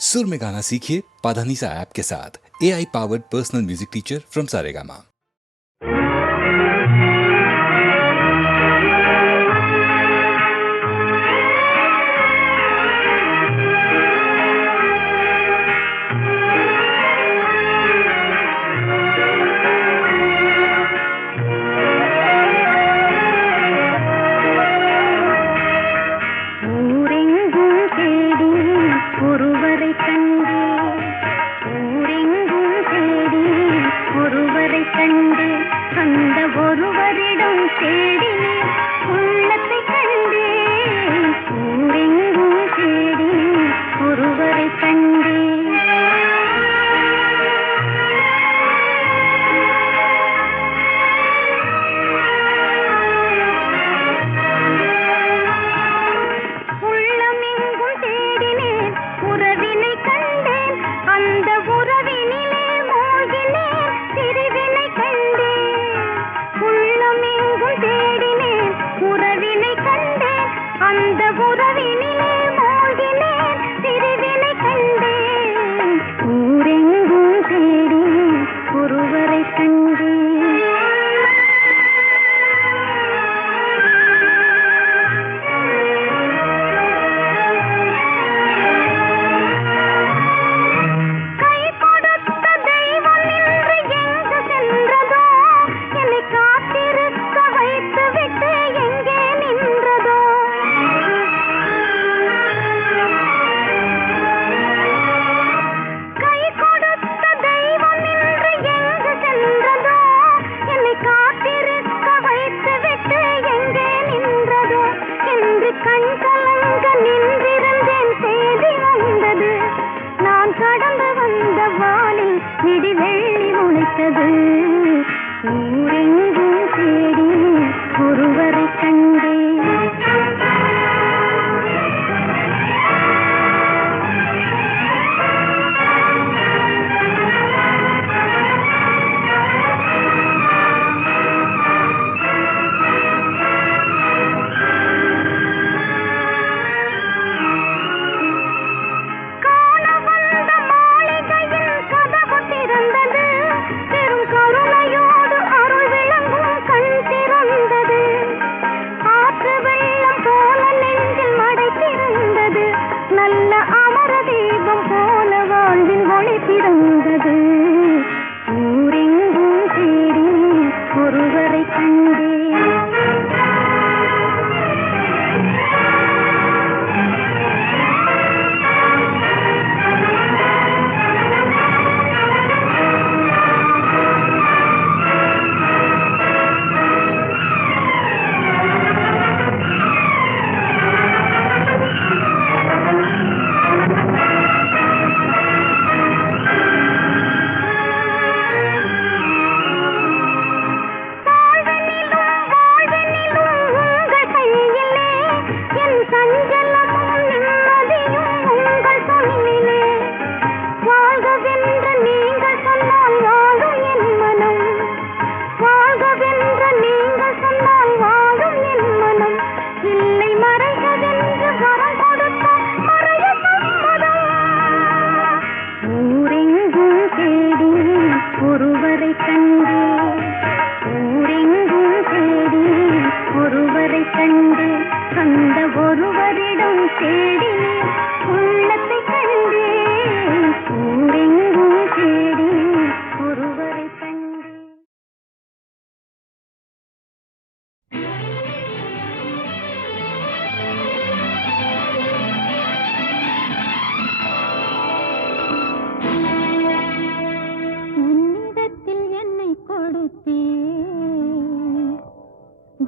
सुर में गाना सीखिए पाधानीसा ऐप के साथ। AI powered personal music teacher from Saregama.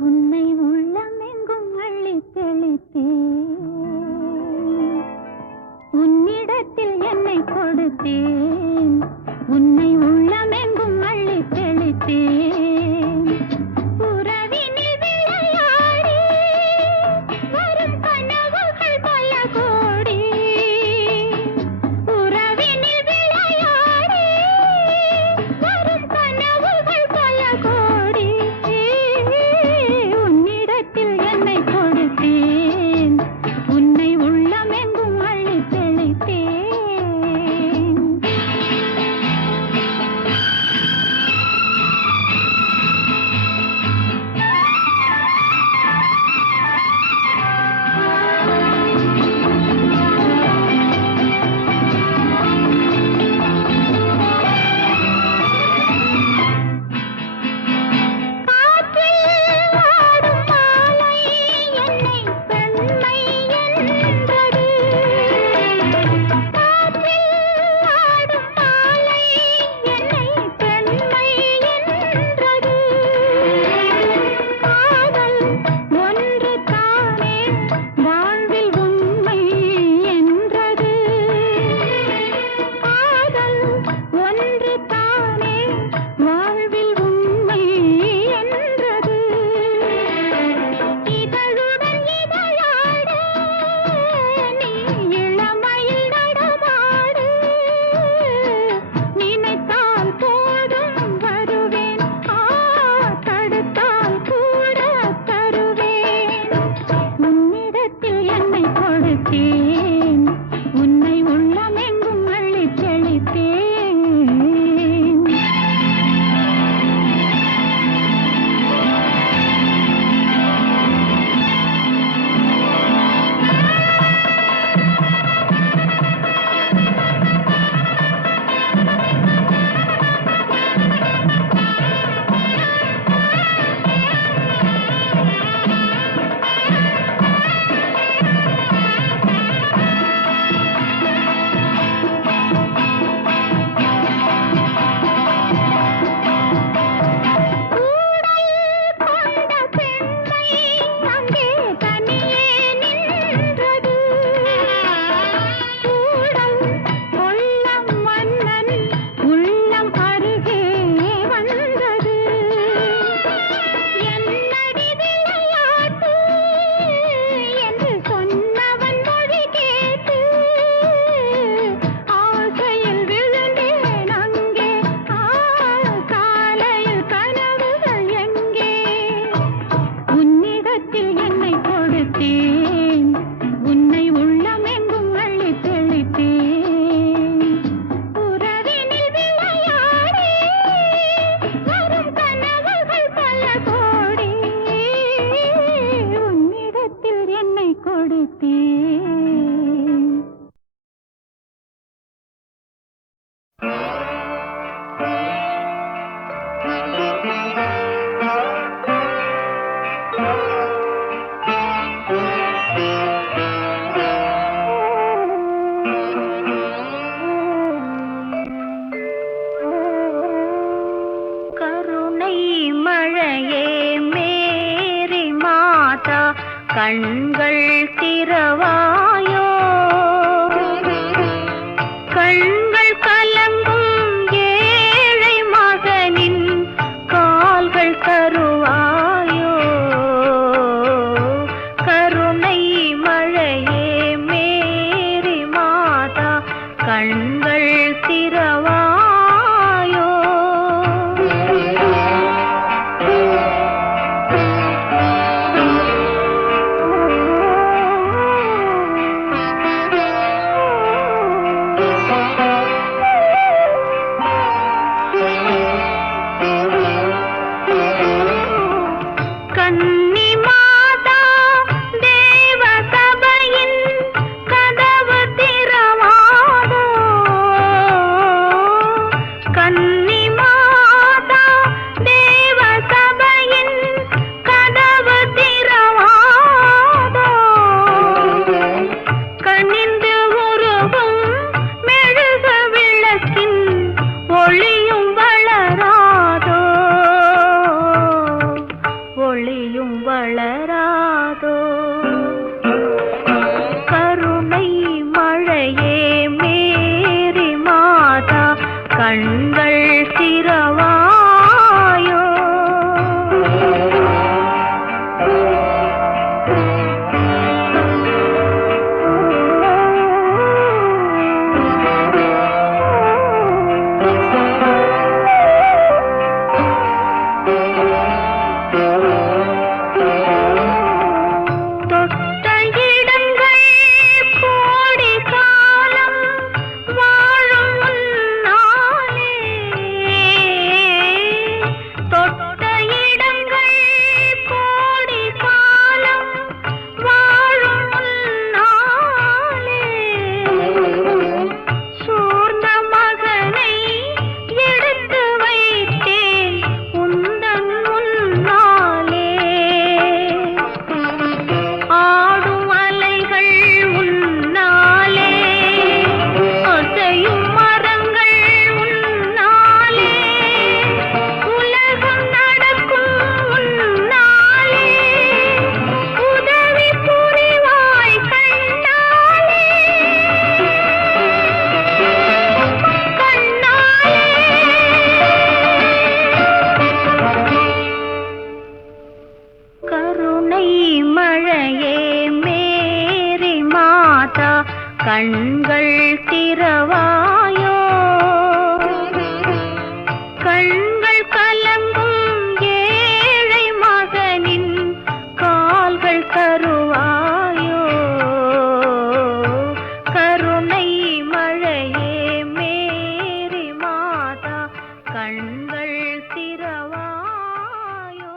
உன்னை உள்ளமெங்கும் அள்ளி தெளித்தேன். கண்கள் திறவாயோ கண்கள் கலங்கும் ஏழை மகனின் கால்கள் கருவாயோ கருணை மழையே மேரி மாதா கண்கள் திறவாயோ வளராதோ கருணை மழையே மேரி மாதா கண்கள் திறவாயோ கண்கள் திறவாயோ கண்கள் கலங்கும் ஏழை மகனின் கால்கள் கருவாயோ கருணை மழையே மேரி மாதா கண்கள் திறவாயோ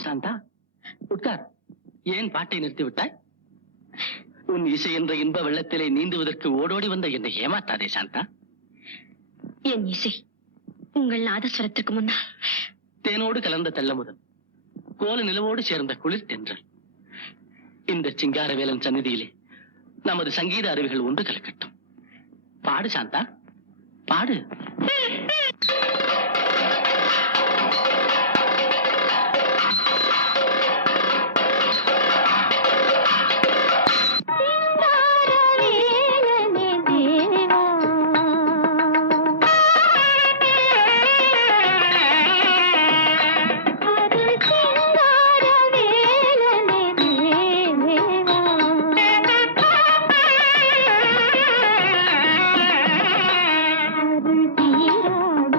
சாந்தா, உட்கார். ஏன் பாட்டை நிறுத்திவிட்டாய்? உன் இசை என்ற இன்ப வெள்ளத்திலே நீந்துவதற்கு ஓடோடி வந்த என்னை ஏமாத்தாதே சாந்தா. என் இசை உங்கள் நாதஸ்வரத்திற்கு முன்னால் தேனோடு கலந்த தெல்லமுதல், கோல நிலவோடு சேர்ந்த குளிர் தென்றல். இந்த சிங்காரவேலன் சந்நிதியிலே நமது சங்கீத அருவிகள் ஒன்று கலக்கட்டும். பாடு சாந்தா, பாடு. தீராத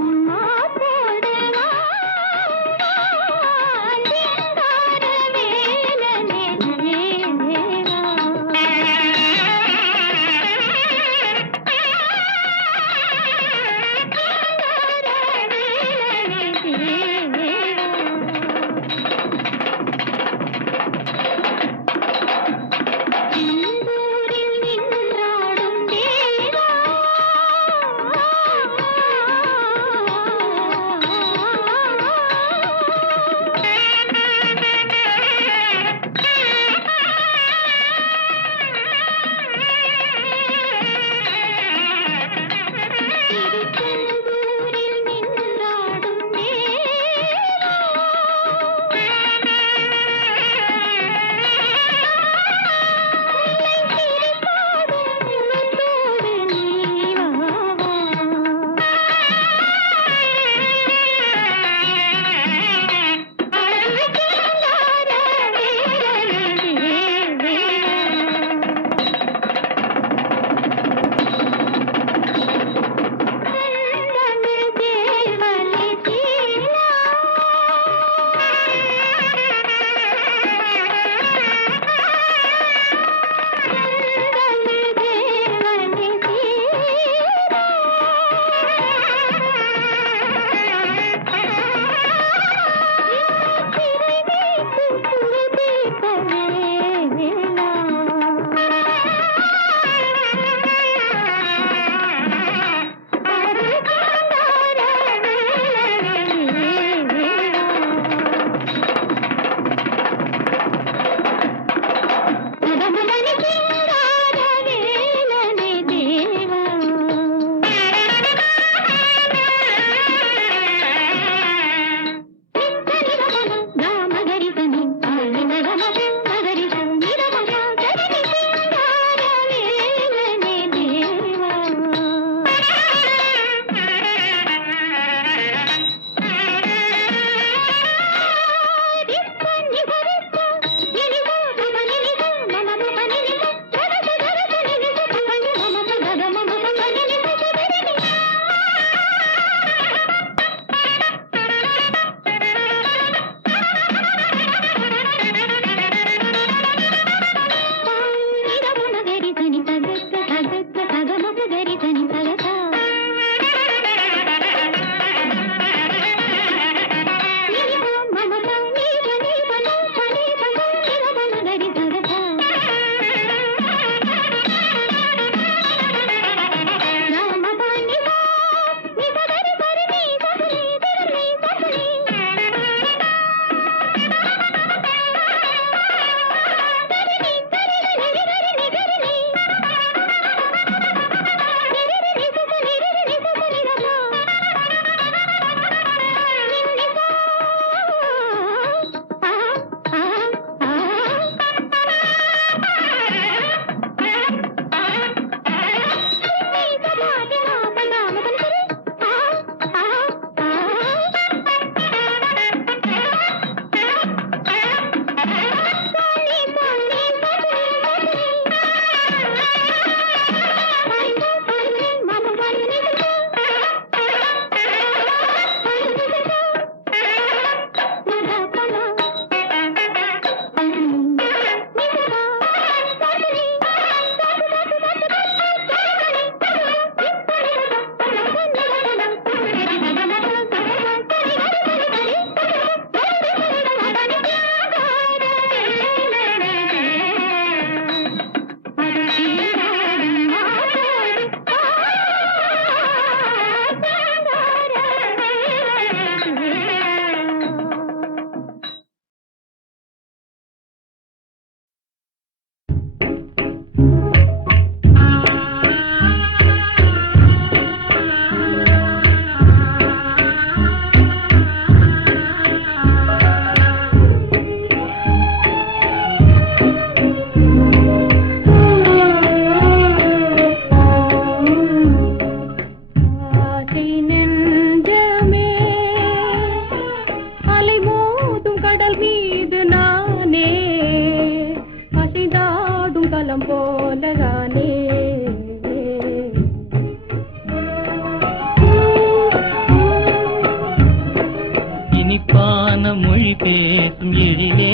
இனிப்பான மொழி பேசும் எழிலே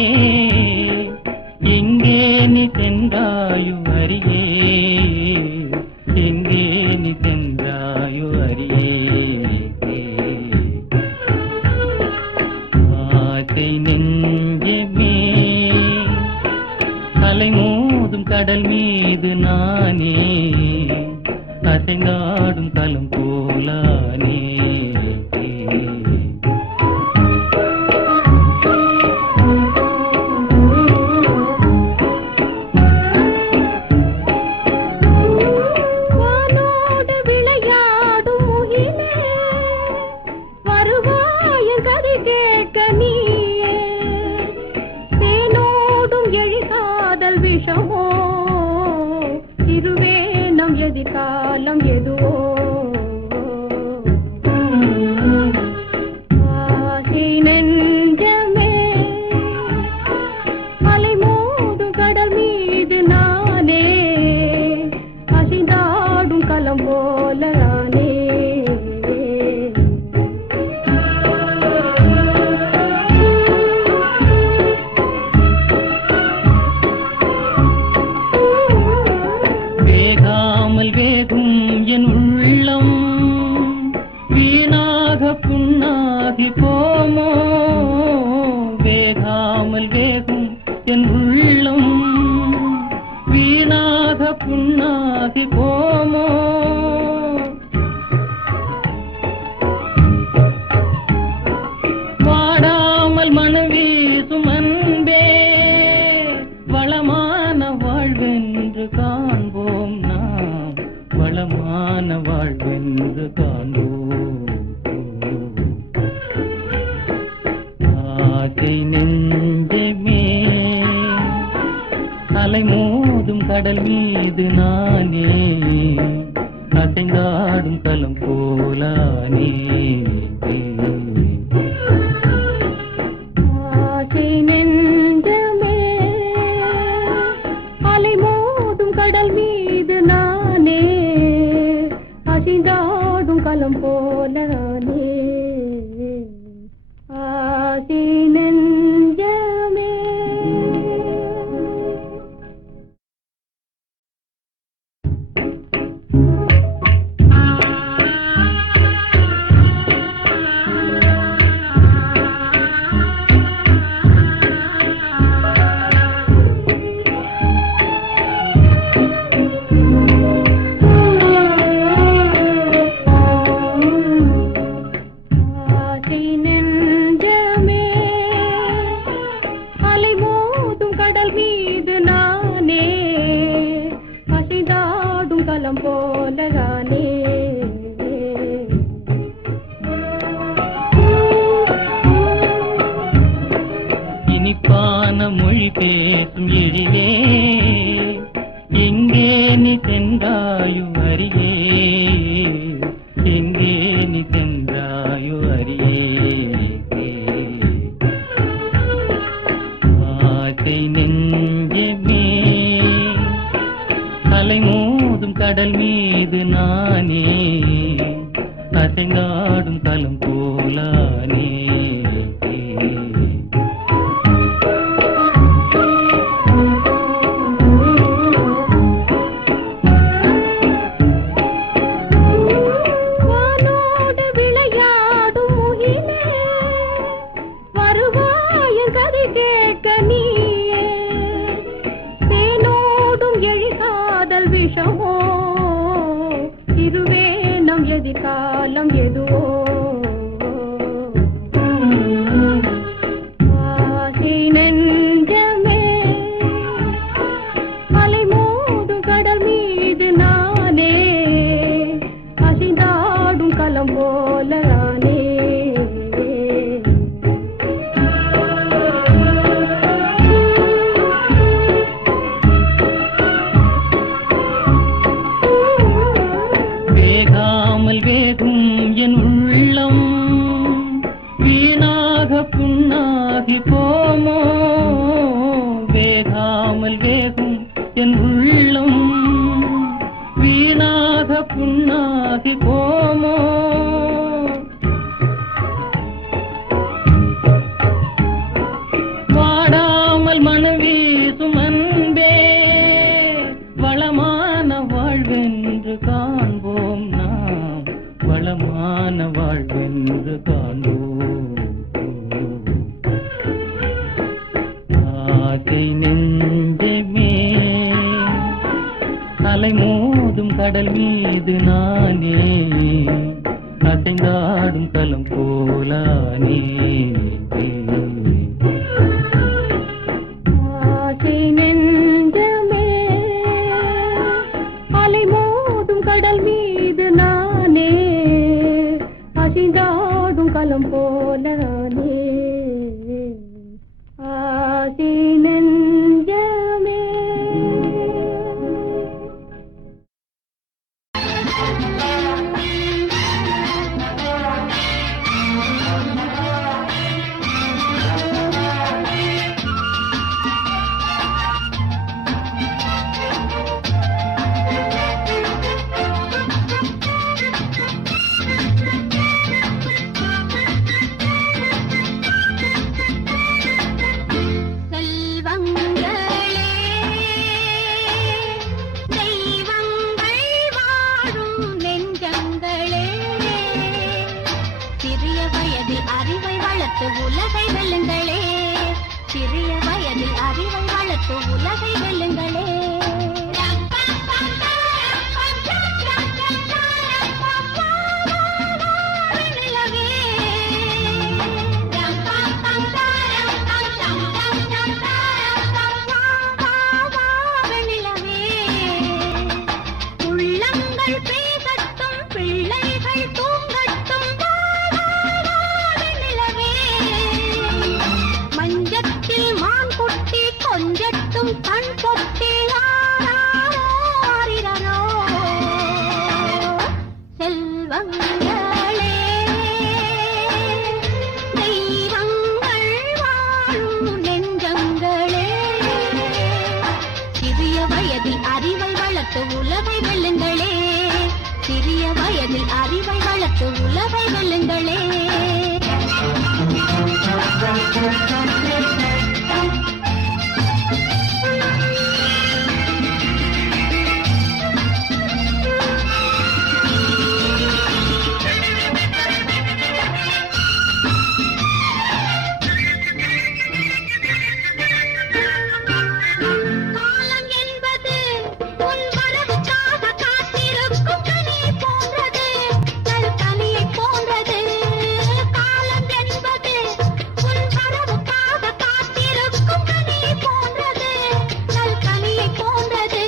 எங்கே நீ சென்றாயோ அறியே, எங்கே நீ சென்றாயோ அறியே. ஆசை நெஞ்சமே அலை மோதும் கடல் மீது நானே அசைந்தாடும் களம் போலானே. எதிர்காலம் எதுவோ ஆசை நெஞ்சமே அலை மோதும் கடல் மீது நானே அசைந்தாடும் களம் போல நானே. புண்ணாகி போமோ வேகாமல் வேகும் என் உள்ளம், வீணாக புண்ணாகி போமோ. வாடாமல் மனவீசும் அன்பே வளமான வாழ்வென்று காண்போம், நாம் வளமான வாழ்வென்று காண்போம். ஆசை நெஞ்சமே அலை மோதும் கடல் மீது நானே அசைந்தாடும் களம் போலானே. ஆசை நெஞ்சமே அலை மோதும் கடல் மீது நானே அசைந்தாடும் களம் போல நானே. ஆசை நெஞ்சமே இனிப்பான மொழி பேசும் எழிலே எங்கே நீ சென்றாயோ அறியே, எங்கே நீ சென்றாயோ அறியே. ஆசை நெஞ்சமே அலை மோதும் கடல் மீது நானே அசைந்தாடும் களம் போலானே. எதிர்காலம் எதுவோ ஆசை நெஞ்சமே அலை மோதும் கடல் மீது நானே அசைந்தாடும் களம் போல நானே. வேகாமல் வேகும் என் உள்ளம், வீணாக புண்ணாகி போமோ வேகாமல் வேகும் என் உள்ளம், வீணாக புண்ணாகி போமோ. கடல் மீது நானே அசைந்தாடும் கலம் போலானே ஆசை நெஞ்சமே அலை மோதும் கடல் மீது நானே அசைந்தாடும் களம் போலானே ஆசை நெஞ்சமே. உலகை வெல்லுங்களே, சிறிய வயதில் அறிவை வளர்த்து உலகை வெல்லுங்களே. உள்ளங்கள் பேசட்டும், பிள்ளைகள் தூங்கட்டும், மஞ்சத்தில் மான் குட்டி கொஞ்சட்டும் கண் பொட்டி ஆரிரோ. செல்வங்களே, தெய்வங்கள் வாழும் நெஞ்சங்களே, சிறிய வயதில் அறிவை வளர்த்து உலகை வெல்லுங்களே, சிறிய வயதில் அறிவை வளர்த்து உலகை வெல்லுங்களே. காலம் என்பது உன் வரவுக்காக காத்திருக்கும் கனி போன்றது, நல் கனியை போன்றது. காலம் என்பது உன் வரவுக்காக காத்திருக்கும் கனி போன்றது, நல் கனியை போன்றது.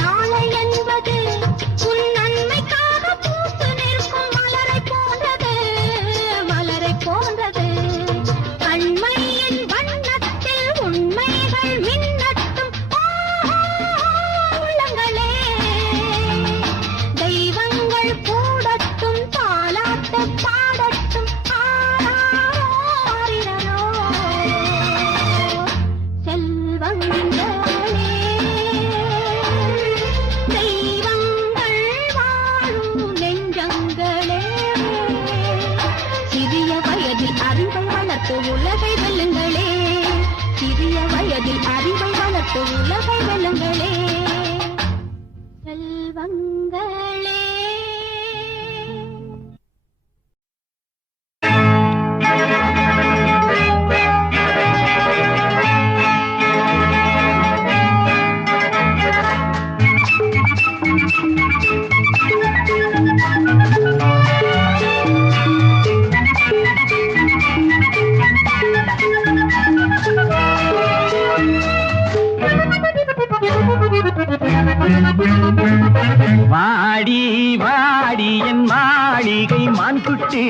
நாளை என்பது உன் நன்மைக்காக பூத்து நிற்கும் மலரை போன்றது, மலரை போன்றது. கண்மையின் வண்ணத்தில் உண்மைகள் மின்னட்டும் உள்ளங்களே, தெய்வங்கள் கூடட்டும், தாலாட்டு பாடட்டும் ஆரிரோ. செல்வங்களே, தெய்வங்கள் வாழும் நெஞ்சங்களே, சிறிய வயதில் அறிவை வளர்த்து உலகை வெல்லுங்களே, சிறிய வயதில் அறிவை வளர்த்து உலகை வெல்லுங்களே. செல்வங்களே. வாடி வாடி என் மாளிகை மான்குட்டி,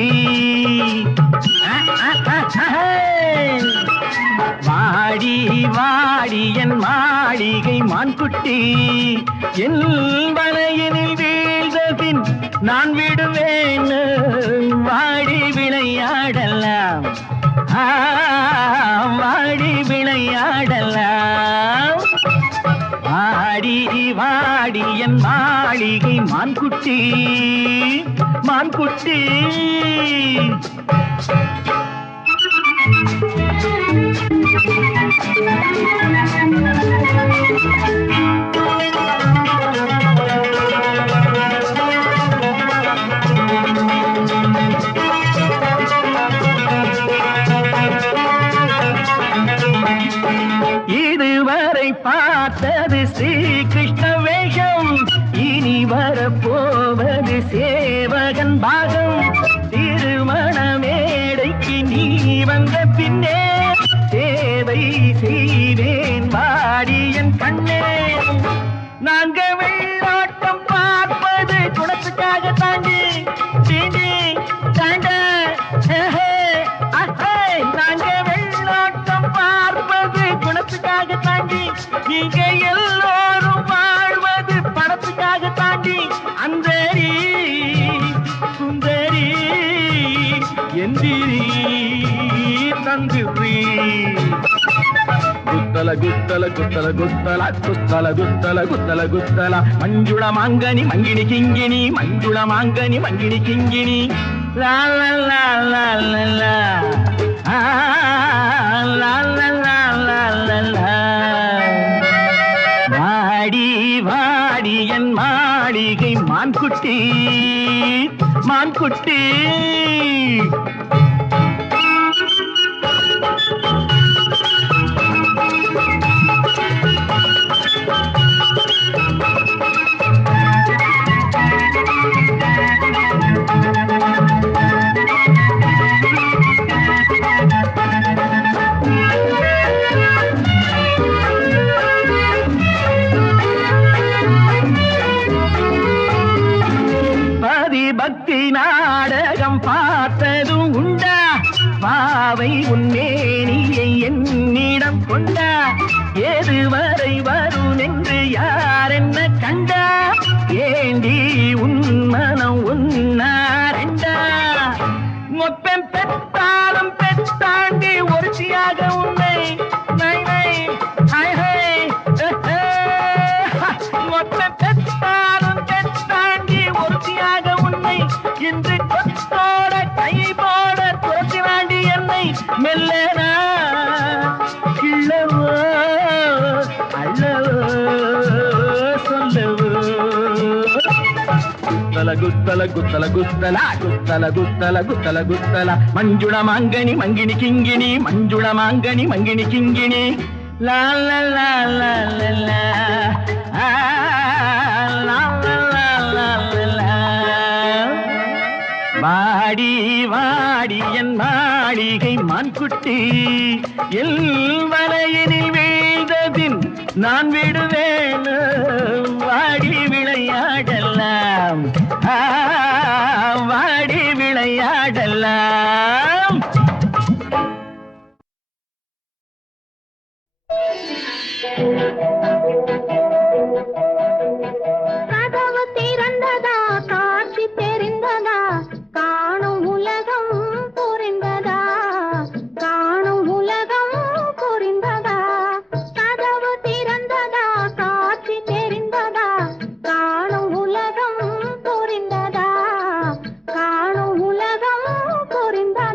வாடி வாடி என் மாளிகை மான்குட்டி, என் வலையினில் வீழ்ந்தபின் நான் விடுவேன், வாடி விளையாடலாம், வாடி விளையாடலாம். வாடி வாடி என் மாளிகை மான்குட்டி, மான்குட்டி. இதுவரை பார்த்தது ஸ்ரீ கிருஷ்ண வேஷம், இனி வந்த பின்னே சேவை செய்வேன் வாடி என் கண்ணே. நாங்க வெள்ளாட்டம் பார்ப்பது குணத்துக்காக தாண்டி தீண்டி தாண்ட. நாங்க வெள்ளாட்டம் பார்ப்பது குணத்துக்காக தாண்டி, நீங்க எல்லோரும் வாழ்வது பணத்துக்காக தாண்டி. அந்தரி சுந்தரி எந்திரி தந்திரி. குத்தல குத்தல குத்தல குத்தல குத்தல குத்தல குத்தல குத்தல மஞ்சுள மாங்கனி மங்கினி கிங்கினி, மஞ்சுள மாங்கனி மங்கினி கிங்கினி. லா லா லா லா லா லா லா லா லா லா. வாடி வாடி என் மாளிகை மான்குட்டி மான்குட்டி. பக்தி நாடகம் பார்த்ததும் உண்டா? பாவை உன்னேனியை என்னிடம் கொண்டா? ஏதுவரை வரும் என்று யார் என்ன கண்டா? ஏண்டி உன் மனம் உன்னாரெண்டா? மொப்பம் பெற்றாலும் பெற்றாண்டி ஒருத்தியாக உன்னை மொப்பம் பெற்றாலும் பெற்றாண்டி ஒருத்தியாக உன்னை இன்று கொத்தோட கை போட துரத்தி வாண்டி என்னை மெல்லனா கிள்ளவோ அள்ளவோ சொல்லவோ. குத்தல குத்தல குத்தல குத்தல குத்தல குத்தல குத்தல மஞ்சுள மாங்கனி மங்கினி கிங்கினி, மஞ்சுள மாங்கனி மங்கினி கிங்கினி. லா லா லா லா லா வாடி வாடி என் மாளிகை மான்குட்டி. எல் வலையினில் வீழ்ந்ததின் நான் விடுவேன் வாடி விளையாடலாம், வாடி விளையாடலாம். கதவு திறந்ததா, காட்சி தெரிந்ததா, காணும் உலகம் புரிந்ததா, காணும் உலகம் புரிந்ததா. கதவு திறந்ததா, காட்சி தெரிந்ததா, காணும் உலகம் புரிந்ததா, காணும் உலகம் புரிந்ததா.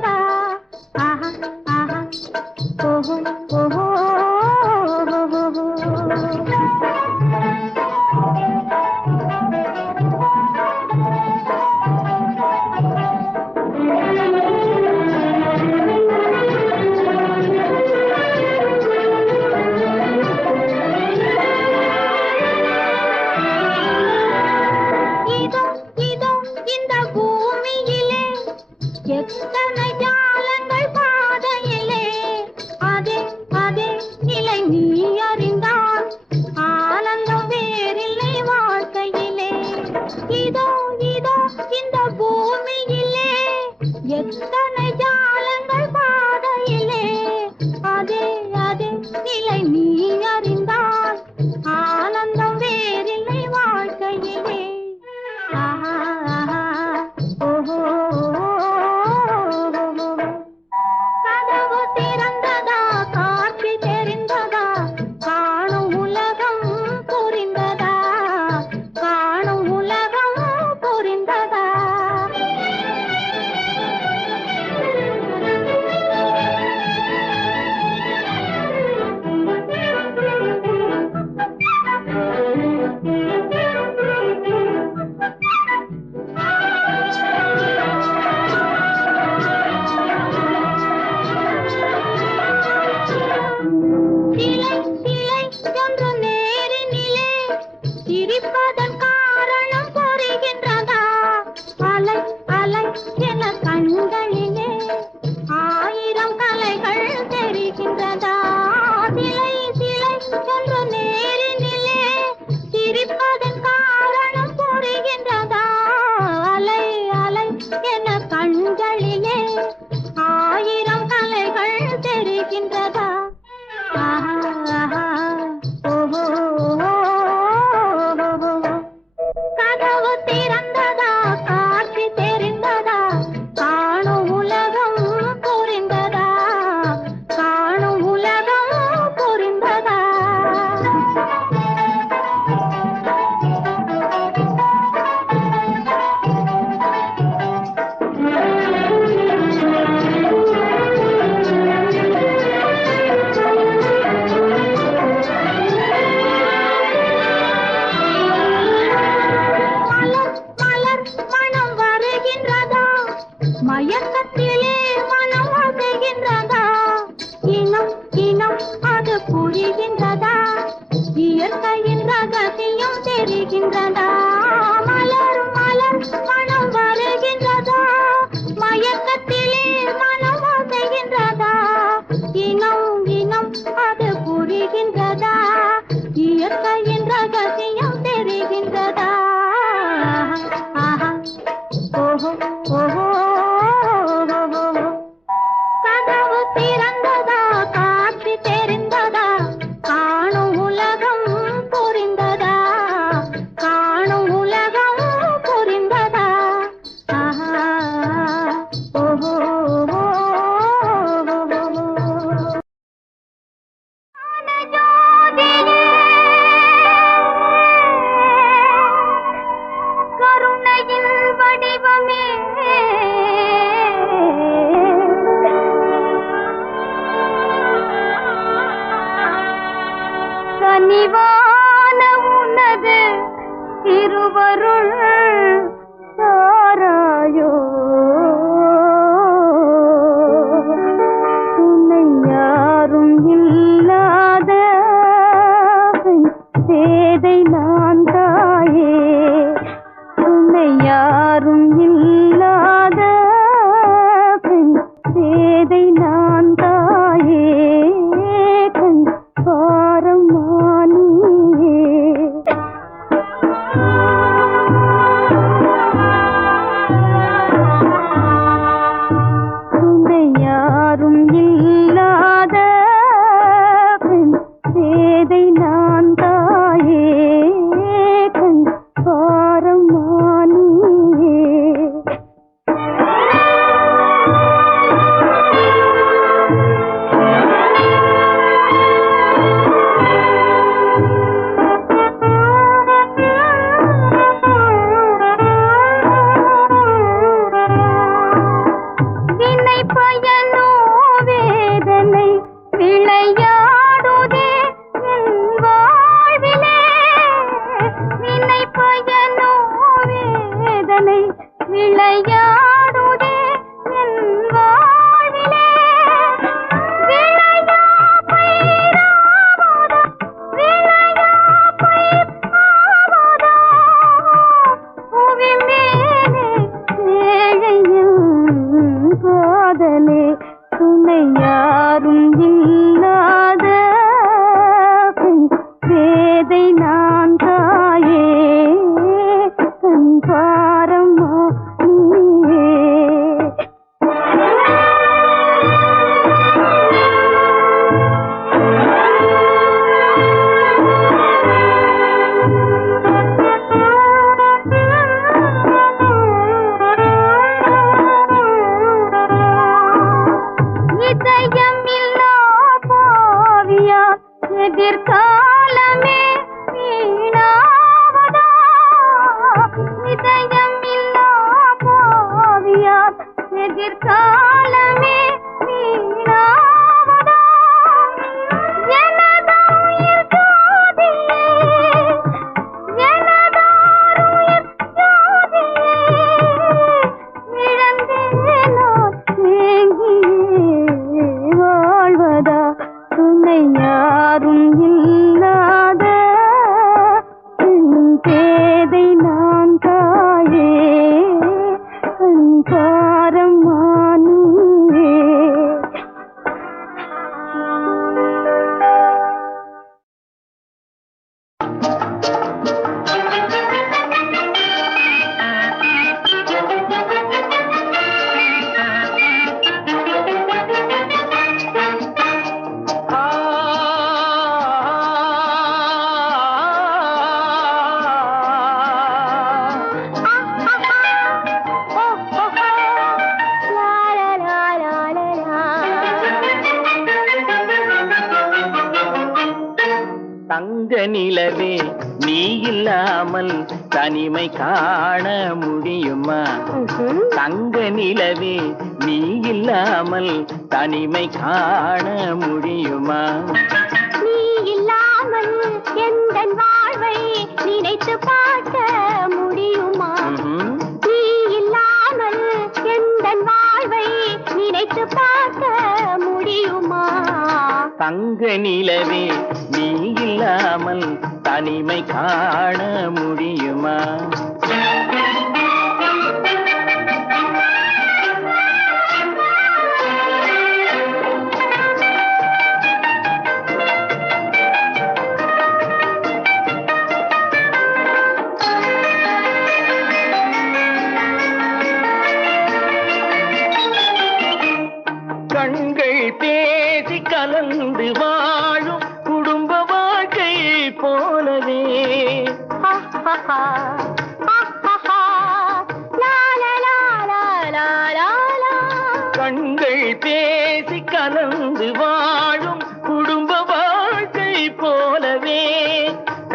வருகின்றதா மலரும் மலர் மனம் வருகின்றதா மயக்கத்திலே மனம் செய்கின்றதா இனம் இனம் அது புரிகின்றதா இயற்கையின் ரகசியம் தெரிகின்றதா ஆஹா ஓஹோ ஓஹோ கதவு திறந்ததா காட்சி தெரிந்ததா காணும் உலகம் புரிந்ததா காணும் உலகம் புரிந்ததா ஆஹா ஓஹோ கருணையின் வடிவமே கனிவான உனது திருவருள் தாராயோ துணை யாரும் இல்லாத சேதை நான் தாயே துணை யாரும் இல்லாத சேதை நான் தாயே கண் பாரமானியே துணை யாரும் இல்லாத சேதை நான் தாயே கண் பாரமானியே வினை பயனோ வேதனை விளையாடுதே என் வாழ்விலே வினை பயனோ வேதனை விளையாடுதே என் வாழ்விலே விளையா பயிராவதா விளையா பயிராவதா புவி மேலே ஏழையும் காதலே துணை யாரும் இல்லாத வேதை நான் தாயே கண் பாரமா நீயே இதயமில்லா பாவியா எதிர்காலமே வீணாவதா இதயமில்லா பாவியா எதிர்காலமே வீணாவதா எனதாயிர் ஜோதியே எனதாருயிர் ஜோதியே இழந்தேனோ ஏங்கியே வாழ்வதா துணை யாரும் இல்லாத பேதை நான் தாயே கண் பாரமானியே தங்க நிலவே நீ இல்லாமல் தனிமை காண முடியுமா தங்க நிலவே நீ இல்லாமல் தனிமை காண முடியுமா நீ இல்லாமல் எந்தன் வாழ்வை நினைத்து பார்க்க முடியுமா நீ இல்லாமல் எந்தன் வாழ்வை நினைத்து பார்க்க முடியுமா தங்க நிலவே நீ இல்லாமல் தனிமை காண முடியுமா? கண்கள் பேசி கலந்து வாழும் குடும்ப வாழ்க்கை போலவே கண்கள் பேசி கலந்து வாழும் குடும்ப வாழ்க்கை போலவே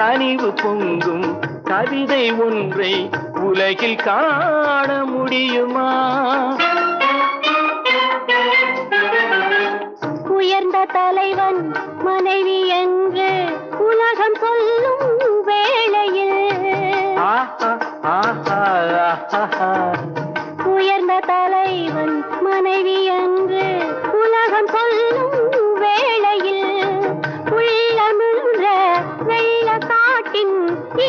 கனிவு பொங்கும் கவிதை ஒன்றை உலகில் காண முடியுமா? உயர்ந்த தலைவன் மனைவி என்று உலகம் சொல்லும் வேளையில் உயர்ந்த தலைவன் மனைவி என்று உலகம் சொல்லும் வேளையில் உள்ளமிழ்ந்த வெள்ள காட்டின்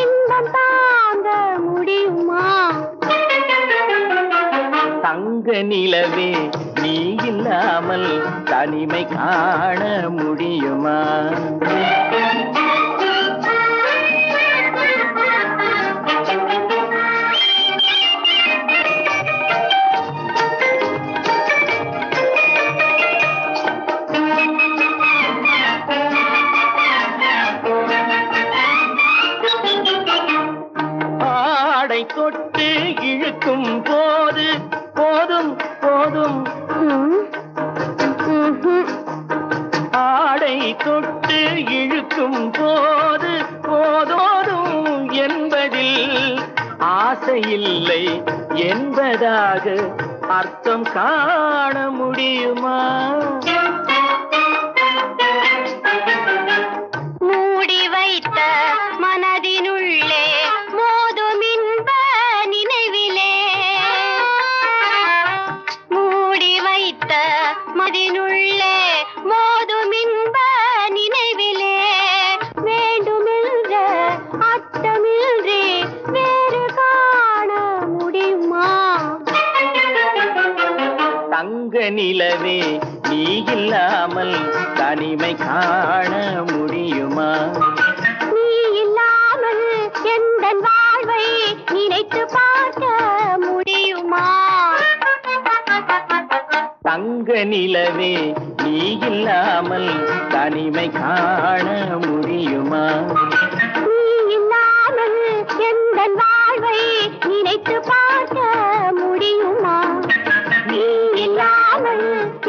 இன்பம் தாங்க முடியுமா? தங்க நிலவே நீ இல்லாமல் தனிமை காண முடியுமா? ஆடை தொட்டு இழுக்கும் போது போதும் போதும் ஆடை தொட்டு இழுக்கும் போது போதோதும் என்பதில் ஆசையில்லை என்பதாக அர்த்தம் காண முடியுமா? மூடி வைத்த மனதினுள்ளே மோதும் இன்ப நினைவிலே மூடி வைத்த மதினுள்ளே மோதும் இன்ப நினைவிலே வேண்டுமென்ற அச்சமின்றி வேறு காண முடியுமா? தங்க நிலவே நீ இல்லாமல் தனிமை காண முடியுமா? நீ இல்லாமல் எந்தன் வாழ்வை நினைத்து பார்க்க முடியுமா? தங்க நிலவே நீ இல்லாமல் தனிமை காண முடியுமா? நீ இல்லாமல் எந்தன் வாழ்வை நினைத்து பார்க்க முடியுமா? நீ இல்லாமல்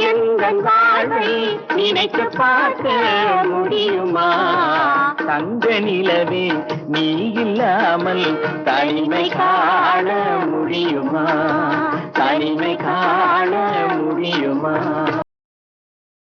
எந்தன் வாழ்வை நினைத்து பார்க்க முடியுமா? தங்க நிலவே நீ இல்லாமல் தனிமை காண முடியுமா? தனிமை காண முடியுமா?